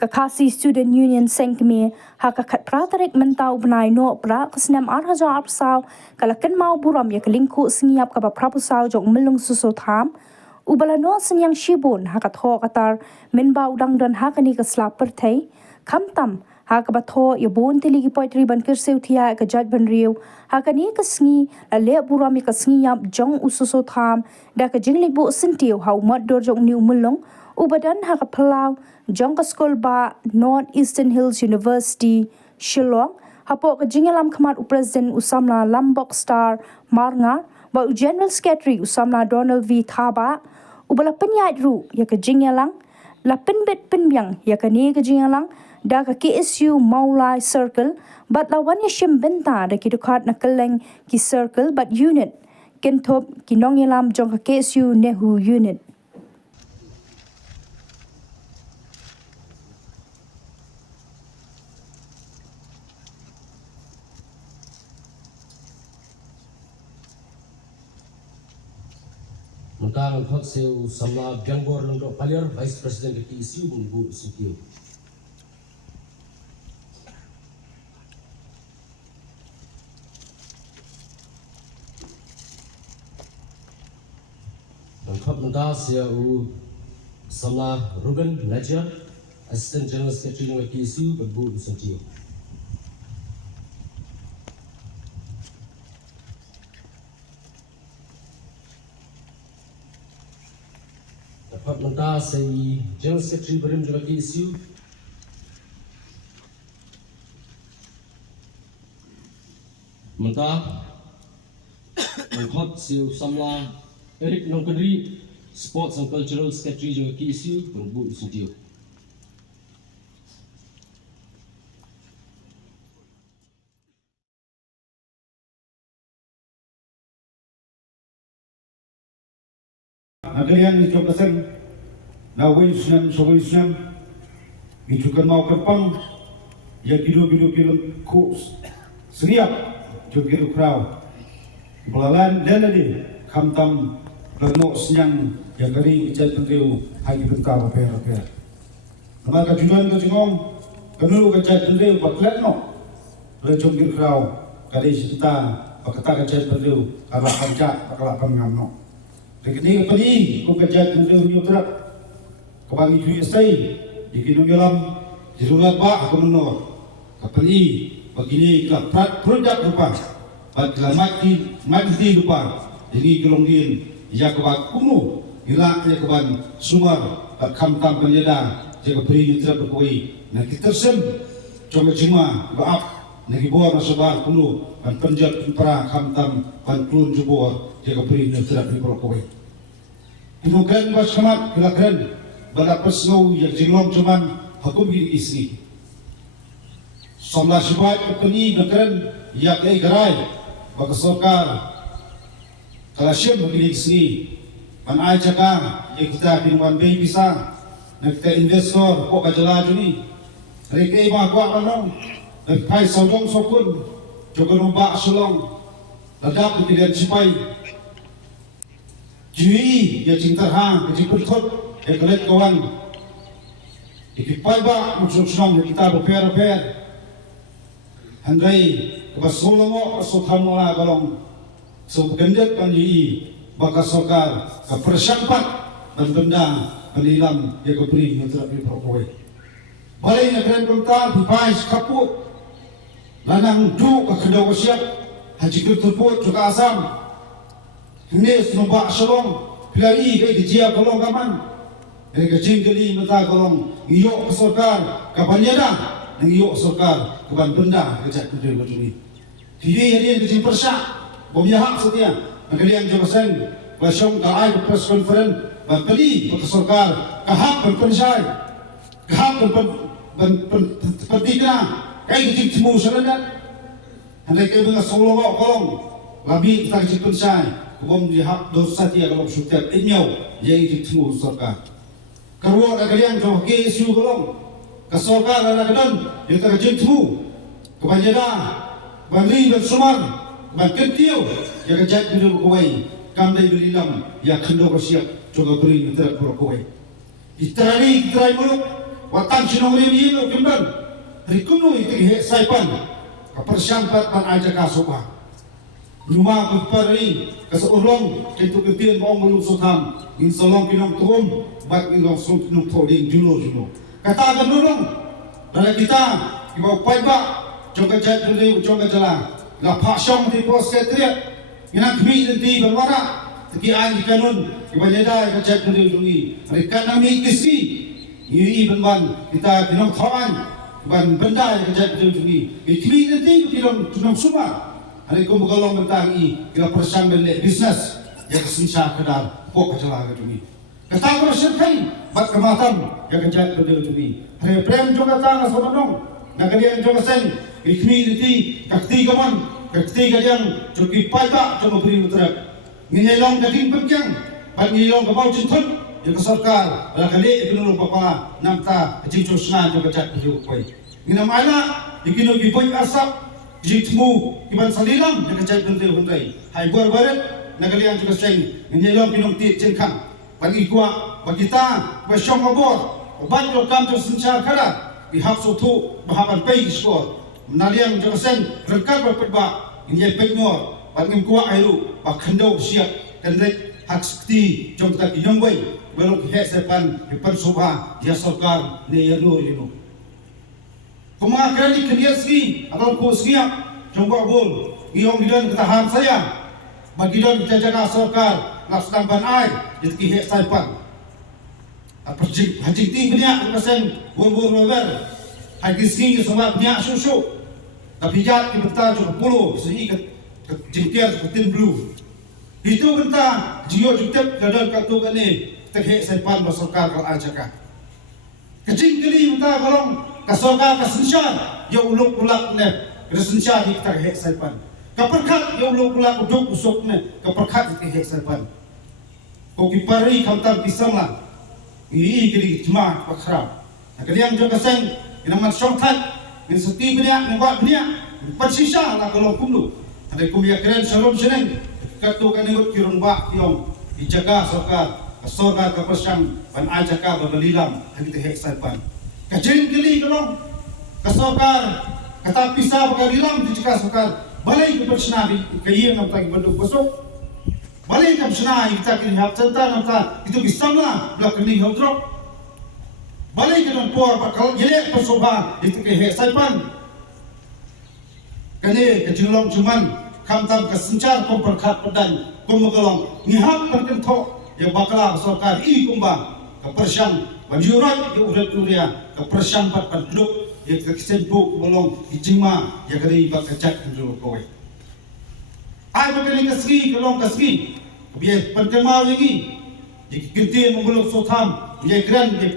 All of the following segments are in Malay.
Kakasi Student Union Sengkme hakakat pratarik mentau benai no pra kesenam arhaja apsau kalakan mau buram ya kelingku sengiap kapa prapusau jok melung susu tham ubala no senyang shibun hakat ho katar menba udang dan hakani keslap pertai kamtam hakabatho ya bon tiligi poitri ban kirseu thia ka jat ban riu hakani kasngi ale buram ya kasngiap jong ususu tham da ka jinglik bu sentiu hau mat dor jok niu melung ubadan hakapalau jongka school ba North Eastern Hills University Shillong hapo ka jingalam khamat President Usamla Lambok Star Marnga ba General Secretary Usamla Donald V Thaba ubala penyait ru ya ka jingalang la penbet penbyang ya ka ni ka jingalang da ka KSU Maulai Circle bat lawan ya shim benta da ki dukat na keleng ki circle bat unit kentop kinongilam jongka KSU Nehu unit. Mentang hak seu sama Jangor Lengdok Palir Vice President ke isu Bu Sutio. Mentang mentang seu sama Ruben Naja Assistant General Secretary ke isu Bu Sutio. Dapat mentah saya General Secretary Berim juga ke isu mentah mengkot siu samla Eric Nongkendri Sports and Cultural Secretary juga ke isu Bu Sutio. Nagalian ni Jokasan na Winsnam so Winsnam bitukan mau kepang ya kilo ku seriap jogiru kraw belalan daladi kamtam lano senyang ya kari ijat pentriu hagi bentar per maka tujuan ke jengong kenulu ke ijat pentriu baklet no le jogiru kraw kari sita bakata ke ijat pentriu karla panca bakala pangam no. Lekini kepali ko kajat ng Rio Trap kabangi tuyo stay ikinong yalam jirulat ba ako menor kepali begini kelap produk lupa bat mati lupa jadi kelongin ya kebak kumu hilak ya keban sumar bat kamtam penyeda jaga beri Trap berkoi nah kita sem coba cuma baap nagi buah masabar kuno ban penjat para kamtam ban klun jubor jaga beri Trap berkoi. Kemudian bas kamat kelakuan balapas ngau yang jenglom cuman hukum ini isi. Somla sibat petani negeren yang gerai bagi sokar kalasiem begini isi. Panai cakap yang kita pinuan bayi bisa nak kita investor kok kajelah juni. Mereka iba kuat manong nak kai sodong sokun juga nombak sulong ledap ketidian sipai. Jui ya cinta hang keciput kot ya kelet kawan ikipai ba maksud senang kita repair handai kebasolongo sothamola galong so gendet panji baka sokar ka persampat dan benda penilam ya keberi nutra pi prokoe balai na kren kontar pipai kaput lanang du ka kedawa siap haji ketuput juga asam ini nombak solong pilari ke kejia kolong kaman ini kecing keli mata kolong iyo kesorkar kapanyada iyo sorkar keban benda kejat kejil berdiri kiri harian kecing persak bomnya hak setia kalian jawasan langsung kalai ke press conference dan kali kesorkar kahap berpensai kahap berpetika kayak kecing temu serendat hendak ke bengas solong kolong labi kita kecing pensai Kubom dihak dosa dia kalau setiap inyau jadi ditemu sorka. Kerwa kalian jauh ke isu kolong, kesorka dan kadang kita ketemu kebanjada, bandri bersumar, banketiu, ya kejat biru kuai, kamdai belilam, ya kendo bersiap coba beri mitra kuai. Iterari muluk watan sinong rin lo kimdan rikuno iti he saipan kapersyampat pan aja kasopa rumah kupari kasurong kentu ketian bong belum sotam in solong pinong tuom bat ilong song pinong toding julo kata ganulong dari kita ibaw paiba jongga jat juli jongga jala la pasyong di pos ketriat inang kami nanti berwara Taki an di kanun ibanyada ka chat juli juli mereka nami kisi i benwan kita pinong tawan ban benda ka chat juli kami nanti pinong tunong suma hari ko magalong bentang kila persang bende bisnes yang kesensa kedar pok kacala ka juli kata ko sirkai bat kamatam ya ka chat juli hari prem juga tanga sobanong nagalian juga sen kami nanti kakti kaman kakti kalian cukup pada cuma beri utrap nginyelong dating pagkyang pat ngilong kabaw cinton yung kasarkar wala kali ikinulong papa namta kachingchos nga yung kachat yung koy nginamala ikinugiboy asap jitmu iban salilam yung kachat yung hunday hay barbaret nagalian juga seng nginyelong kinungti cengkang pat ikwa bagita basyong kabor obat lo kam to sincha kara ihapso tu bahaban pay iskor menaliang juga seng rengkat berpedba nginyel pegmor pat ngimkuwa ayru bakhandau siap dan rek hak sakti jom kita kinyongway belum he sepan depan soba ya sarkar ne yano lino kuma kredi keniasi atau ko siap jom gua bol iyong gidan ketahan saya bagidan kita jaga sarkar laksana ban ai ditki he sepan apajik hajik ting benya kasen bor wer hajik sing sama benya susu tapi jat kita cukup puluh sehingga jengkel seperti blue itu kita jio jutek gadal kartu kane tekhe sepan basarkar kal ajaka kecing kali kita kalong kasarkar kasensyar ya uluk ulak ne kasensyar kita he sepan kaperkat ya uluk ulak uduk usuk ne kaperkat he sepan ko kipari kamtam pisangla ini kiri jemaah pakram kalian juga seng inaman syongtat in seti benya ngwa benya persisa la kalong kumlu ada kumia keren shalom seneng katu kanigot kirong ba yung ijaga sarkar kapasyang ban ajaka babalilam hagit heksalpan kajeng kili kalong kasarkar kata pisa bagalilam dijaga sarkar balay kapasynabi kayeng ang tagi bandog basok balay kapasynabi kita kini hapsanta namta itu bisamla blak kini hodrok balay kanon por bakal yelek pasoba itu kay heksalpan kani kajulong cuman kamtam kesencar komperkat pedan kumagalong ngihap perkentok yang bakala sarkar kumba kepersyang banjurat ke urat uria kepersyang pat penduduk yang kesempu kumalong ijima yang kali bakajak penduduk kowe ai bakali kasgi kalong kasgi biye pentemau yangi dikenti menggolong sotam biye gran di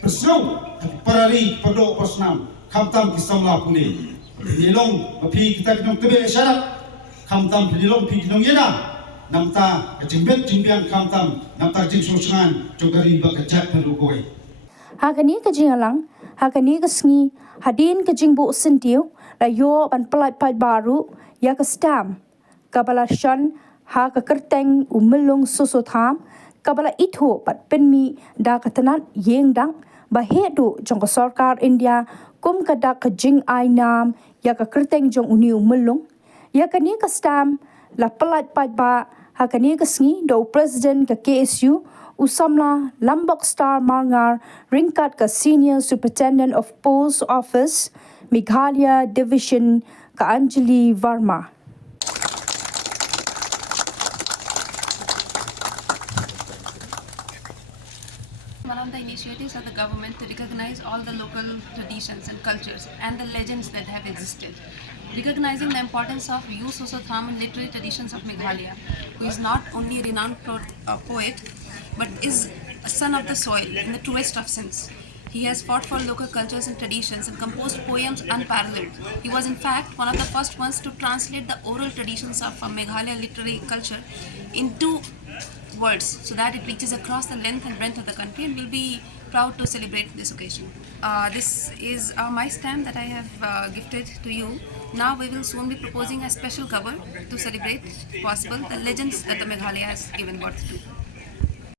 persau parari pedok pasnam kamtam kisamla puni nilong mapi kita kinong tebe syarat kamtam nilong pi kinong yena namta jimbet jimbiang kamtam namta jing sosangan jogari bakajat pelukoy Hakani ka jingalang hakani ka sngi hadin ka jingbu sentiu la yo ban pelai pai baru ya ka stam kabala shan ha ka kerteng umulung susutham kabala itho pat penmi da katanan yengdang bahedu jong sarkar India kum kada ka jing ai nam ya ka kerteng jong uni umulung ya kani ka stam la pelai pai ba hakani ka sngi do president ka KSU usamla Lambok Star Marngar ringkat ka senior superintendent of post office Meghalaya division ka Anjali Verma. One of the initiatives of the government to recognize all the local traditions and cultures and the legends that have existed. Recognizing the importance of U Susotham and literary traditions of Meghalaya, who is not only a renowned poet, but is a son of the soil in the truest of sense. He has fought for local cultures and traditions and composed poems unparalleled. He was in fact one of the first ones to translate the oral traditions of Meghalaya literary culture into words so that it reaches across the length and breadth of the country, and we'll be proud to celebrate this occasion. This is my stamp that I have gifted to you. Now we will soon be proposing a special cover to celebrate, if possible, the legends that the Meghalaya has given birth to.